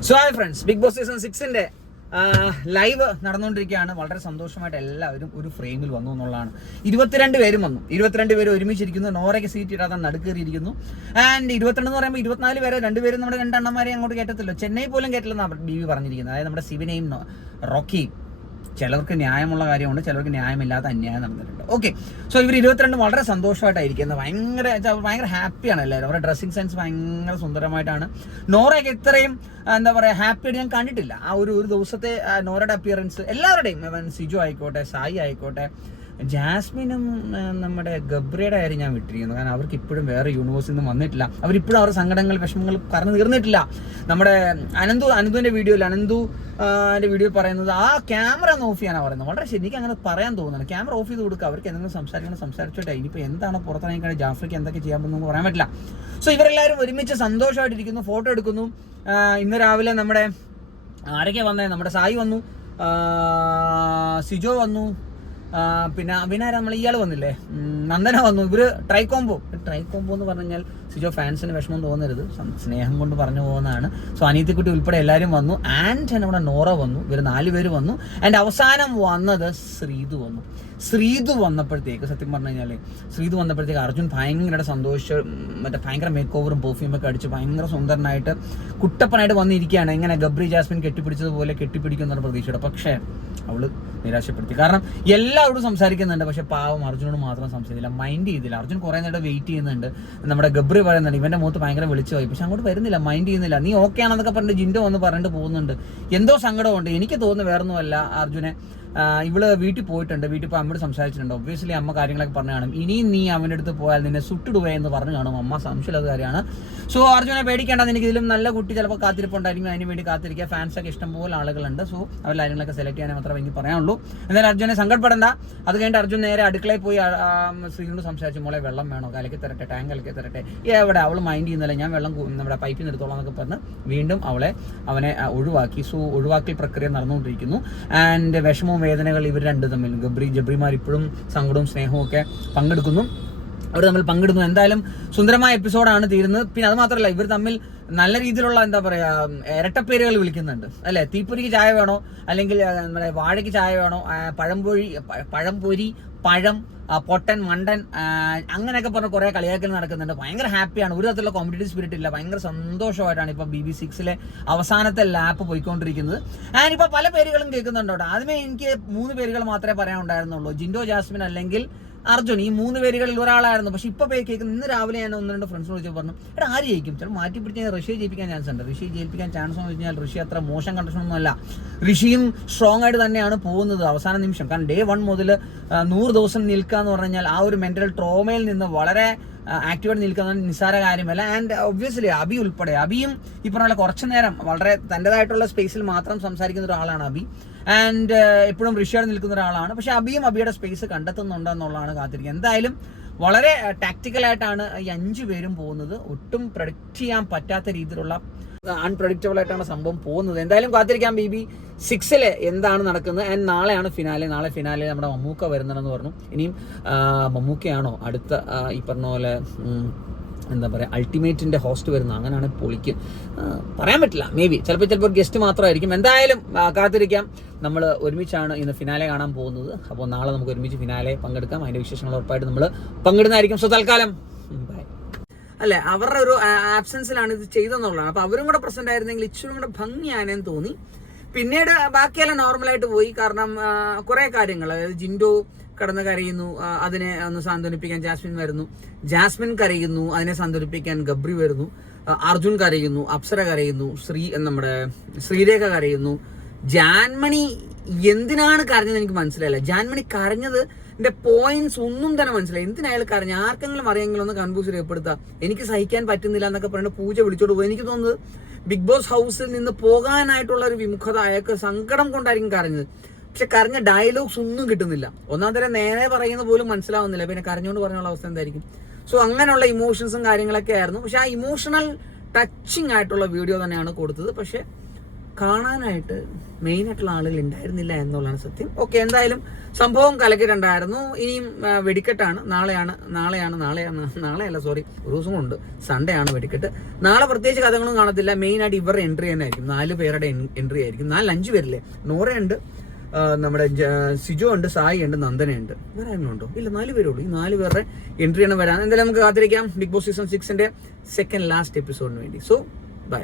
So hi friends Big Boss season സിക്സിന്റെ live നടന്നുകൊണ്ടിരിക്കുകയാണ്. വളരെ സന്തോഷമായിട്ട് എല്ലാവരും ഒരു ഫ്രെയിമിൽ വന്നു എന്നുള്ളതാണ്. ഇരുപത്തിരണ്ട് പേരും വന്നു. ഇരുപത്തിരണ്ട് പേര് ഒരുമിച്ചിരിക്കുന്നു. നോറയ്ക്ക് സീറ്റ് ഇടാതെ നടുക്കേറിയിരിക്കുന്നു ആൻഡ് ഇരുപത്തിരണ്ട് എന്ന് പറയുമ്പോൾ ഇരുപത്തിനാല് പേരെ രണ്ടുപേരും നമ്മുടെ രണ്ടെണ്ണന്മാരെ അങ്ങോട്ട് കയറ്റത്തില്ലോ ചെന്നൈ പോലും കയറ്റില്ലെന്നാണ് ബി വി പറഞ്ഞിരിക്കുന്നത്. അതായത് നമ്മുടെ ശിവനെയും നോ- റോക്കിയും. ചിലർക്ക് ന്യായമുള്ള കാര്യമുണ്ട് ചിലർക്ക് ന്യായമില്ലാത്ത അന്യായം നടന്നിട്ടുണ്ട്. ഓക്കെ സോ ഇവർ ഇരുപത്തിരണ്ട് വളരെ സന്തോഷമായിട്ടായിരിക്കുന്നത് ഭയങ്കര ഭയങ്കര ഹാപ്പിയാണ് എല്ലാവരും. അവരുടെ ഡ്രസ്സിങ് സെൻസ് ഭയങ്കര സുന്ദരമായിട്ടാണ്. നോറയൊക്കെ ഇത്രയും എന്താ പറയുക ഹാപ്പി ആയിട്ട് ഞാൻ കണ്ടിട്ടില്ല. ആ ഒരു ഒരു ദിവസത്തെ നോറയുടെ അപ്പിയറൻസ് എല്ലാവരുടെയും സിജു ആയിക്കോട്ടെ സായി ആയിക്കോട്ടെ ജാസ്മിനും നമ്മുടെ ഗബ്രിയുടെ കാര്യം ഞാൻ വിട്ടിരിക്കുന്നു. കാരണം അവർക്ക് ഇപ്പോഴും വേറെ യൂണിവേഴ്സിൽ നിന്ന് വന്നിട്ടില്ല. അവരിപ്പോഴും അവരുടെ സങ്കടങ്ങൾ വിഷമങ്ങൾ പറഞ്ഞു തീർന്നിട്ടില്ല. നമ്മുടെ അനന്തു അനന്തുവിന്റെ വീഡിയോയിൽ അനന്തു ആ, വീഡിയോ പറയുന്നത് ആ ക്യാമറ ഒന്ന് ഓഫ് ചെയ്യാനാണ് പറയുന്നത്. വളരെ ശരിക്കും അങ്ങനെ പറയാൻ തോന്നുന്നു ക്യാമറ ഓഫ് ചെയ്ത് കൊടുക്കുക അവർക്ക് എന്തെങ്കിലും സംസാരിക്കണം സംസാരിച്ചോട്ടെ. ഇനിയിപ്പോൾ എന്താണ് പുറത്തിറങ്ങി ജാഫ്രിക്ക് എന്തൊക്കെ ചെയ്യാൻ പോകുന്നു പറയാൻ പറ്റില്ല. സോ ഇവരെല്ലാവരും ഒരുമിച്ച് സന്തോഷമായിട്ടിരിക്കുന്നു. ഫോട്ടോ എടുക്കുന്നു. ഇന്ന് രാവിലെ നമ്മുടെ ആരൊക്കെ വന്നേ? നമ്മുടെ സായി വന്നു. സിജോ വന്നു. പിന്നെ അഭിനാര നമ്മൾ ഇയാൾ വന്നില്ലേ? നന്ദന വന്നു. ഇവർ ട്രൈ കോംബോ ട്രൈ കോംബോ എന്ന് പറഞ്ഞു കഴിഞ്ഞാൽ സിജോ ഫാൻസിന് വിഷമം തോന്നരുത്. സ്നേഹം കൊണ്ട് പറഞ്ഞു പോകുന്നതാണ്. സോ അനീത്തിക്കുട്ടി ഉൾപ്പെടെ എല്ലാവരും വന്നു. ആൻഡ് നമ്മുടെ നോറ വന്നു. ഇവർ നാല് പേര് വന്നു. ആൻഡ് അവസാനം വന്നത് ശ്രീതു വന്നു. ശ്രീതു വന്നപ്പോഴത്തേക്ക് സത്യം പറഞ്ഞു കഴിഞ്ഞാൽ ശ്രീതു വന്നപ്പോഴത്തേക്ക് അർജുൻ ഭയങ്കര സന്തോഷ മറ്റേ ഭയങ്കര മേക്ക് ഓവറും പെർഫ്യൂമൊക്കെ അടിച്ച് ഭയങ്കര സുന്ദരനായിട്ട് കുട്ടപ്പനായിട്ട് വന്നിരിക്കുകയാണ്. എങ്ങനെ ഗബ്രി ജാസ്മിൻ കെട്ടിപ്പിടിച്ചതുപോലെ കെട്ടിപ്പിടിക്കുന്ന പ്രതീക്ഷയുടെ. പക്ഷേ അവൾ നിരാശപ്പെടുത്തി. കാരണം എല്ലാവരോടും സംസാരിക്കുന്നുണ്ട്. പക്ഷെ പാവം അർജുനോട് മാത്രം സംസാരിച്ചില്ല മൈൻഡ് ചെയ്തില്ല അർജുൻ കുറെ നേരം വെയിറ്റ് ചെയ്യുന്നുണ്ട്. നമ്മുടെ ഗബ്രി പറയുന്നുണ്ട് ഇവന്റെ മുഖത്ത് ഭയങ്കര വിളിച്ചു പോയി പക്ഷെ അങ്ങോട്ട് വരുന്നില്ല. മൈൻഡ് ചെയ്യുന്നില്ല. നീ ഓക്കെ ആണെന്നൊക്കെ പറഞ്ഞിട്ട് ജിൻഡോ ഒന്ന് പറഞ്ഞിട്ട് പോകുന്നുണ്ട്. എന്തോ സങ്കടമുണ്ട്. എനിക്ക് തോന്നുന്നു വേറൊന്നുമല്ല അർജുനെ. ഇവൾ വീട്ടിൽ പോയിട്ടുണ്ട്. വീട്ടിൽ പോയി അമ്മയോട് സംസാരിച്ചിട്ടുണ്ട്. ഒബ്വിയസ്ലി അമ്മ കാര്യങ്ങളൊക്കെ പറഞ്ഞു കാണും. ഇനിയും നീ അവന്റെ അടുത്ത് പോയാൽ നിന്നെ സുട്ടിടുവേ എന്ന് പറഞ്ഞു കാണും. അമ്മ സംശയമുള്ളത് കാര്യമാണ്. സോ അർജുനെ പേടിക്കേണ്ട. എനിക്ക് ഇതിലും നല്ല കുട്ടി ചിലപ്പോൾ കാത്തിരിപ്പുണ്ടായിരിക്കും. അതിന് വേണ്ടി കാത്തിരിക്കുക. ഫാൻസൊക്കെ ഇഷ്ടംപോലെ ആളുകളുണ്ട്. സോ അവർ കാര്യങ്ങളൊക്കെ സെലക്ട് ചെയ്യാനേ മാത്രമേ എനിക്ക് പറയാനുള്ളൂ. എന്നാലും അർജുനെ സങ്കടപ്പെടേണ്ട. അത് കഴിഞ്ഞിട്ട് അർജുൻ നേരെ അടുക്കളയിൽ പോയി ശ്രീനോട് സംസാരിച്ചു. മോളെ വെള്ളം വേണോ? കലക്കി തരട്ടെ ടാങ്ക് കലക്കി തരട്ടെ. എവിടെ? അവൾ മൈൻഡ് ചെയ്യുന്നില്ല. ഞാൻ വെള്ളം നമ്മുടെ പൈപ്പിൽ നിന്ന് എടുത്തോളാം എന്നൊക്കെ പറഞ്ഞ് വീണ്ടും അവളെ അവനെ ഒഴിവാക്കി. സോ ഒഴിവാക്കൽ പ്രക്രിയ നടന്നുകൊണ്ടിരിക്കുന്നു. ആൻഡ് വിഷമവും വേദനകൾ ഇവർ രണ്ട് തമ്മിൽ ഗബ്രി ജബ്രിമാർ ഇപ്പോഴും സങ്കടവും സ്നേഹവും ഒക്കെ പങ്കെടുക്കുന്നു. അവർ തമ്മിൽ പങ്കിടുന്നു. എന്തായാലും സുന്ദരമായ എപ്പിസോഡാണ് തീരുന്നത്. പിന്നെ അത് മാത്രമല്ല ഇവർ തമ്മിൽ നല്ല രീതിയിലുള്ള എന്താ പറയാ ഇരട്ടപ്പേരുകൾ വിളിക്കുന്നുണ്ട്. അല്ലെ? തീപ്പൊരിക്ക് ചായ വേണോ? അല്ലെങ്കിൽ നമ്മുടെ വാഴയ്ക്ക് ചായ വേണോ? പഴംപൊഴി പഴംപൊരി പഴം പൊട്ടൻ മണ്ടൻ അങ്ങനെയൊക്കെ പറഞ്ഞ കുറെ കളിയാക്കൽ നടക്കുന്നുണ്ട്. ഭയങ്കര ഹാപ്പിയാണ്. ഒരു തരത്തിലുള്ള കോമ്പറ്റീവ് സ്പിരിറ്റ് ഇല്ല. ഭയങ്കര സന്തോഷമായിട്ടാണ് ഇപ്പൊ ബി ബി സിക്സിലെ അവസാനത്തെ ലാപ്പ് പോയിക്കൊണ്ടിരിക്കുന്നത്. ഇപ്പൊ പല പേരുകളും കേൾക്കുന്നുണ്ടോ ആദ്യമേ എനിക്ക് മൂന്ന് പേരുകൾ മാത്രമേ പറയാനുണ്ടായിരുന്നുള്ളൂ. ജിൻഡോ ജാസ്മിൻ അല്ലെങ്കിൽ അർജുൻ ഈ മൂന്ന് പേരുകളിൽ ഒരാളായിരുന്നു. പക്ഷെ ഇപ്പൊ പേര് കേൾക്കുന്നു. ഇന്ന് രാവിലെ ഞാൻ ഒന്ന് രണ്ട് ഫ്രണ്ട്സ് ചോദിച്ചു പറഞ്ഞു എടാ ആര് ജയിക്കും? ചിലപ്പോൾ മാറ്റി പിടിച്ച് റഷ്യ ജയിപ്പിക്കാൻ ചാൻസ് ഉണ്ട്. റഷ്യ ജയിപ്പിക്കാൻ ചാൻസ് എന്ന് വെച്ച് കഴിഞ്ഞാൽ റഷ്യ അത്ര മോശം കണ്ടീഷൻ ഒന്നും അല്ല ഋഷിയും സ്ട്രോങ് ആയിട്ട് തന്നെയാണ് പോകുന്നത് അവസാന നിമിഷം. കാരണം ഡേ വൺ മുതൽ നൂറ് ദിവസം നിൽക്കുക എന്ന് പറഞ്ഞു കഴിഞ്ഞാൽ ആ ഒരു മെന്റൽ ട്രോമയിൽ നിന്ന് വളരെ ആക്റ്റീവായിട്ട് നിൽക്കുന്ന നിസ്സാര കാര്യമല്ല. ആൻഡ് ഒബ്വിയസ്ലി അബി ഉൾപ്പെടെ അബിയും ഈ പറഞ്ഞ കുറച്ചു നേരം വളരെ തന്റെതായിട്ടുള്ള സ്പേസിൽ മാത്രം സംസാരിക്കുന്ന ഒരാളാണ് അബി. ആൻഡ് എപ്പോഴും ഋഷിയോട് നിൽക്കുന്ന ഒരാളാണ്. പക്ഷെ അബിയും അബിയുടെ സ്പേസ് കണ്ടെത്തുന്നുണ്ടെന്നുള്ളതാണ് കാത്തിരിക്കുക. എന്തായാലും വളരെ ടാക്റ്റിക്കലായിട്ടാണ് ഈ അഞ്ചു പേരും പോകുന്നത്. ഒട്ടും പ്രൊഡിക്റ്റ് ചെയ്യാൻ പറ്റാത്ത രീതിയിലുള്ള അൺപ്രഡിക്റ്റബിൾ ആയിട്ടാണ് സംഭവം പോകുന്നത്. എന്തായാലും കാത്തിരിക്കാം ബി ബി. സിക്സിൽ എന്താണ് നടക്കുന്നത്? ആൻഡ് നാളെയാണ് ഫിനാലെ നാളെ ഫിനാലെ നമ്മുടെ മമ്മൂക്ക വരുന്നുണ്ടെന്ന് പറഞ്ഞു. ഇനിയും മമ്മൂക്കയാണോ അടുത്ത ഈ പറഞ്ഞ പോലെ എന്താ പറയുക അൾട്ടിമേറ്റിന്റെ ഹോസ്റ്റ് വരുന്ന അങ്ങനെയാണ് പൊളിക്ക് പറയാൻ പറ്റില്ല. മേ ബി ചിലപ്പോൾ ചിലപ്പോൾ ഗസ്റ്റ് മാത്രമായിരിക്കും. എന്തായാലും കാത്തിരിക്കാം. നമ്മൾ ഒരുമിച്ചാണ് ഇന്ന് ഫിനാലെ കാണാൻ പോകുന്നത്. അപ്പോൾ നാളെ നമുക്ക് ഒരുമിച്ച് ഫിനാലെ പങ്കെടുക്കാം. അതിന്റെ വിശേഷങ്ങൾ ഉറപ്പായിട്ട് നമ്മൾ പങ്കിടുന്നതായിരിക്കും. സോ തൽക്കാലം. ബൈ അല്ലെ അവരുടെ ഒരു ആബ്സെൻസിലാണ് ഇത് ചെയ്തെന്നുള്ളതാണ് അപ്പോൾ അവരും കൂടെ പ്രസന്റ് ആയിരുന്നെങ്കിൽ ഇച്ചിരി കൂടെ ഭംഗിയാനെന്ന് തോന്നി. പിന്നീട് ബാക്കിയെല്ലാം നോർമലായിട്ട് പോയി. കാരണം കുറേ കാര്യങ്ങൾ അതായത് ജിൻഡോ കടന്ന് കരയുന്നു. അതിനെ ഒന്ന് സാന്ത്വനിപ്പിക്കാൻ ജാസ്മിൻ വരുന്നു. ജാസ്മിൻ കരയുന്നു അതിനെ സാന്ത്വനിപ്പിക്കാൻ ഗബ്രി വരുന്നു. അർജുൻ കരയുന്നു അപ്സര കരയുന്നു ശ്രീ നമ്മുടെ ശ്രീരേഖ കരയുന്നു. ജാൻമണി എന്തിനാണ് കരഞ്ഞത് എനിക്ക് മനസ്സിലായില്ല. ജാൻമണി കരഞ്ഞത് എന്റെ പോയിന്റ്സ് ഒന്നും തന്നെ മനസ്സിലായി എന്തിനാ അയാൾ കരഞ്ഞ ആർക്കെങ്കിലും അറിയെങ്കിലും ഒന്ന് കൺഫ്യൂസ് രേഖപ്പെടുത്താം. എനിക്ക് സഹിക്കാൻ പറ്റുന്നില്ല എന്നൊക്കെ പറഞ്ഞിട്ട് പൂജ വിളിച്ചോട്ട് പോകും എനിക്ക് തോന്നുന്നത് ബിഗ് ബോസ് ഹൗസിൽ നിന്ന് പോകാനായിട്ടുള്ള ഒരു വിമുഖത അയാൾക്ക് സങ്കടം കൊണ്ടായിരിക്കും കരഞ്ഞത്. പക്ഷെ കരഞ്ഞ ഡയലോഗ്സ് ഒന്നും കിട്ടുന്നില്ല. ഒന്നാം തരം നേരെ പറയുന്ന പോലും മനസ്സിലാവുന്നില്ല. പിന്നെ കരഞ്ഞുകൊണ്ട് പറഞ്ഞുള്ള അവസ്ഥ എന്തായിരിക്കും? സോ അങ്ങനെയുള്ള ഇമോഷൻസും കാര്യങ്ങളൊക്കെ ആയിരുന്നു. പക്ഷെ ആ ഇമോഷണൽ ടച്ചിങ് ആയിട്ടുള്ള വീഡിയോ തന്നെയാണ് കൊടുത്തത്. പക്ഷെ കാണാനായിട്ട് മെയിൻ ആയിട്ടുള്ള ആളുകൾ ഉണ്ടായിരുന്നില്ല എന്നുള്ളതാണ് സത്യം. ഓക്കെ എന്തായാലും സംഭവം കലക്കിട്ടുണ്ടായിരുന്നു ഇനിയും വെടിക്കെട്ടാണ്. നാളെയാണ് നാളെയാണ് നാളെയാണ്. നാളെയല്ല സോറി ഒരു ദിവസം കൊണ്ട്. സൺഡേ ആണ് വെടിക്കെട്ട്. നാളെ പ്രത്യേകിച്ച് കഥകളൊന്നും കാണത്തില്ല. മെയിൻ ആയിട്ട് ഇവരുടെ എൻട്രി തന്നെ ആയിരിക്കും നാല് പേരുടെ എൻട്രി ആയിരിക്കും. നാല് അഞ്ച് പേരില്ലേ? ആ, നമ്മുടെ സിജോ ഉണ്ട് സായി ഉണ്ട് നന്ദനയുണ്ട് വേറെ ആരെങ്കിലും ഉണ്ടോ? ഇല്ല നാല് പേരേ ഉള്ളൂ. ഈ നാല് പേരുടെ എൻട്രി ആണ് വരാൻ. എന്തായാലും നമുക്ക് കാത്തിരിക്കാം. ബിഗ് ബോസ് സീസൺ സിക്സിന്റെ സെക്കൻഡ് ലാസ്റ്റ് എപ്പിസോഡിന് വേണ്ടി. So by